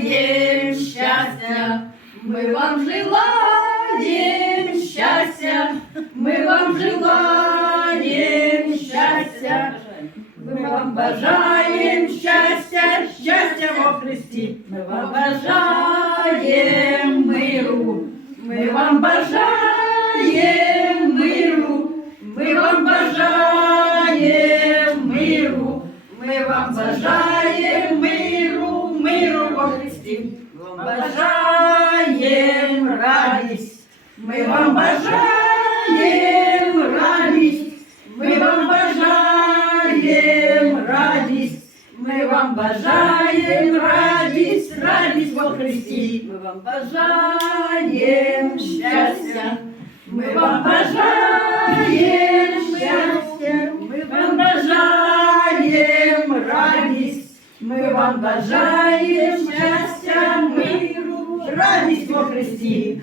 желаем счастья, мы вам желаем счастья, мы вам желаем счастья, мы вам бажаем счастья, счастья во Христе, мы вам бажаем миру, мы вам бажаем миру, мы вам бажаем миру, мы вам бажаем миру, миру во Христе, ми вам бажаем радість, ми вам бажаем радість, ми вам бажаем радість, ми вам бажаем радість, радість во Христі, ми вам бажаем щастя, ми вам бажаем щастя, ми вам бажаем радість, ми вам бажаем щастя, миру, радість во Христі.